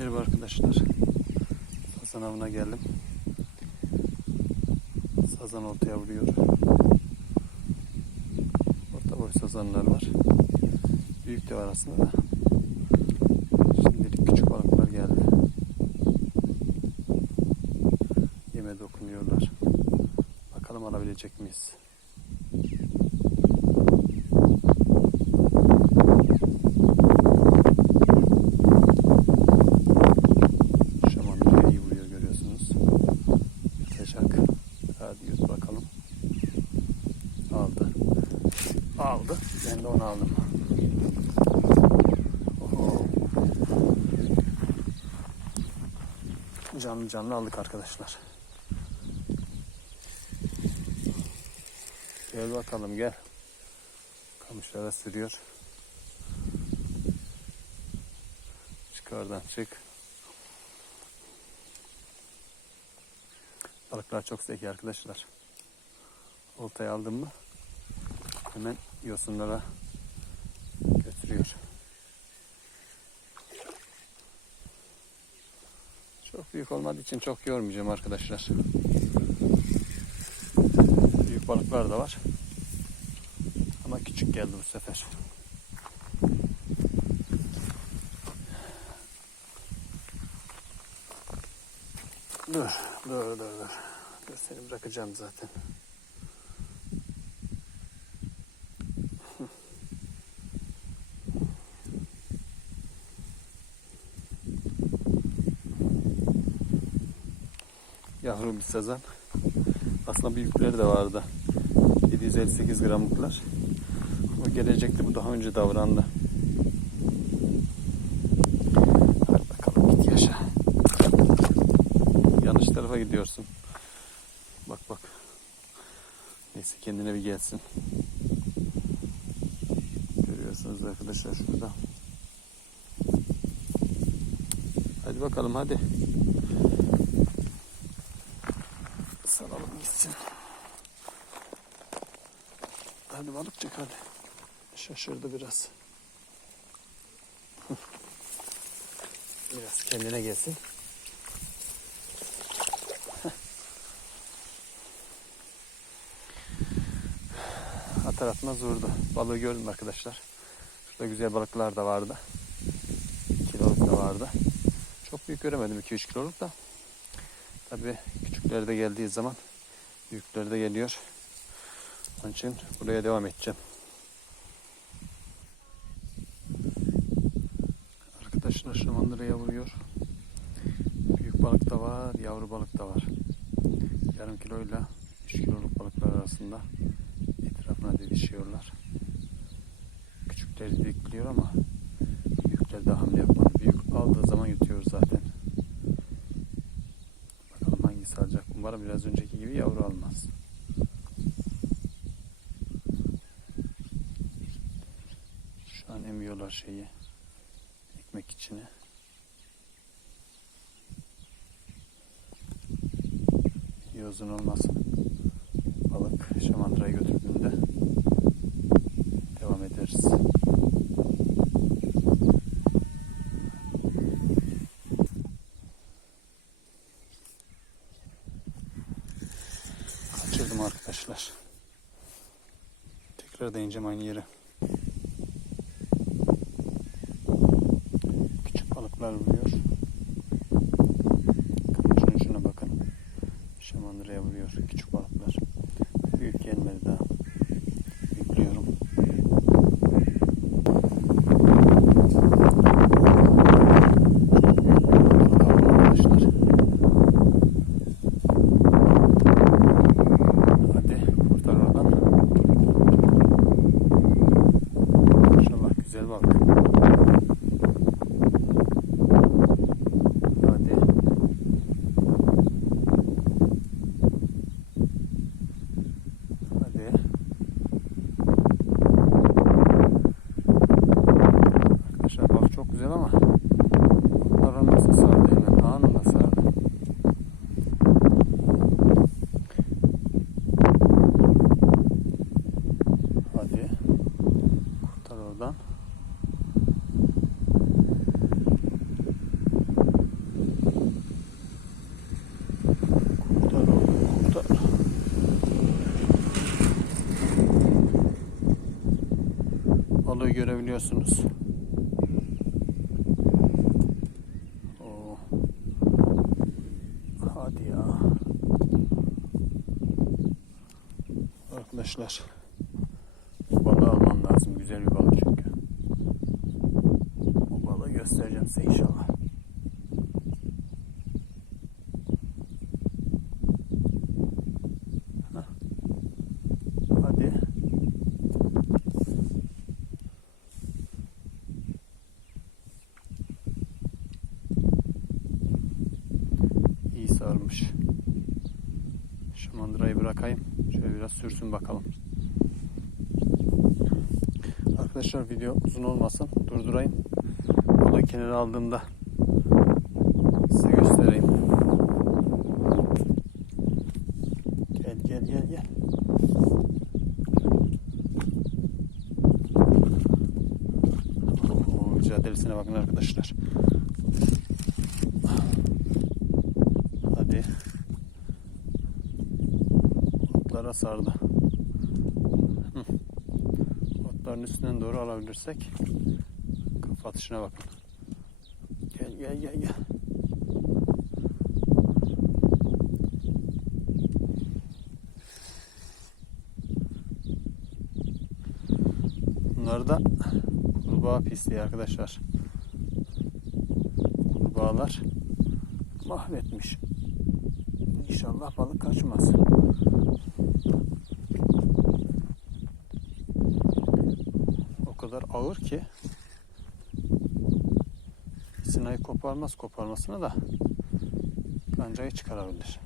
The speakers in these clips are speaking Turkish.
Merhaba arkadaşlar. Sazan avına geldim. Sazan oltaya vuruyor. Orta boy sazanlar var. Büyük de var aslında da. Şimdilik küçük balıklar geldi. Yeme dokunuyorlar. Bakalım alabilecek miyiz? Şamandıra iyi vuruyor görüyorsunuz. Yutacak. Hadi yut bakalım. Aldı. Aldı. Ben de onu aldım. Oho. Canlı canlı aldık arkadaşlar. Gel bakalım gel. Kamışlara sürüyor. Çık oradan çık. Balıklar çok zeki arkadaşlar. Oltayı aldım mı hemen yosunlara götürüyor. Büyük olmadığı için çok yormayacağım arkadaşlar. Büyük balıklar da var. Ama küçük geldi bu sefer. Dur, dur, dur, dur. Dur seni bırakacağım zaten. Yavru bir sazan. Aslında büyükleri de vardı. 758 gramlıklar. O gelecekti. Bu daha önce davrandı. Hadi bakalım git yaşa. Yanlış tarafa gidiyorsun. Bak bak. Neyse kendine bir gelsin. Görüyorsunuz arkadaşlar şurada. Hadi bakalım hadi. Balıkçık hadi. Şaşırdı biraz. Biraz kendine gelsin. Atar atmaz vurdu. Balığı gördüm arkadaşlar. Şurada güzel balıklar da vardı. Kiloluk da vardı. Çok büyük göremedim 2-3 kiloluk da. Tabii küçükleri de geldiği zaman büyükleri de geliyor. Onun için buraya devam edeceğim. Arkadaşlar şamandıraya vuruyor. Büyük balık da var, yavru balık da var. Yarım kiloyla 3 kiloluk balıklar arasında etrafına didişiyorlar. Küçükleri bekliyor ama büyükler de hamle yapmadı. Büyük aldığı zaman yutuyor zaten. Bakalım hangisi alacak. Umarım biraz önceki gibi yavru almaz. Şu an emiyorlar şeyi. Ekmek içine. Yozun olmasın. Balık şamandıraya götürdüğünde devam ederiz. Kaçırdım arkadaşlar. Tekrar deneyeceğim aynı yere. Balıklar vuruyor. Kamışın bakın. Şamandıraya vuruyor küçük balıklar. Büyük gelmedi daha. güzel ama bakalım nasıl sardı hemen anında sardı. Hadi kurtar oradan. balığı görebiliyorsunuz. Arkadaşlar. Bu balığı almam lazım. Güzel bir balık çünkü. Bu balığı göstereceğim size inşallah. Hadi. İyi sarmış. Şu mandırayı bırakayım. Biraz sürsün bakalım. Arkadaşlar video uzun olmasın. Durdurayım. Balığı kenara aldığımda size göstereyim. Gel gel gel gel. Oo, mücadelesine bakın arkadaşlar. Hadi. Otlara sardı. Otların üstünden doğru alabilirsek kafa atışına bakın. Gel gel gel gel. Bunlar da kurbağa pisliği arkadaşlar. Kurbağalar mahvetmiş. İnşallah balık kaçmaz. O kadar ağır ki sinayı koparmaz koparmasına da kancayı çıkarabilir.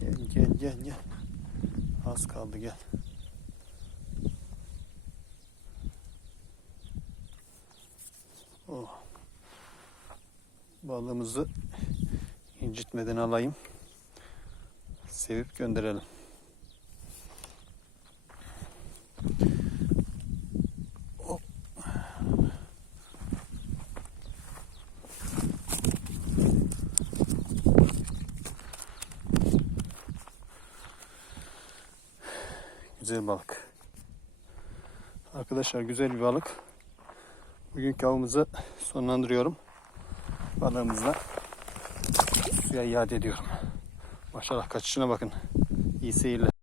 Gel gel gel gel. Az kaldı gel. Oh. Balığımızı incitmeden alayım. Sevip gönderelim. Oh. Güzel balık. Arkadaşlar güzel bir balık. Bugünkü avımızı sonlandırıyorum. Balığımızla suya iade ediyorum. Maşallah kaçışına bakın. İyi seyirler.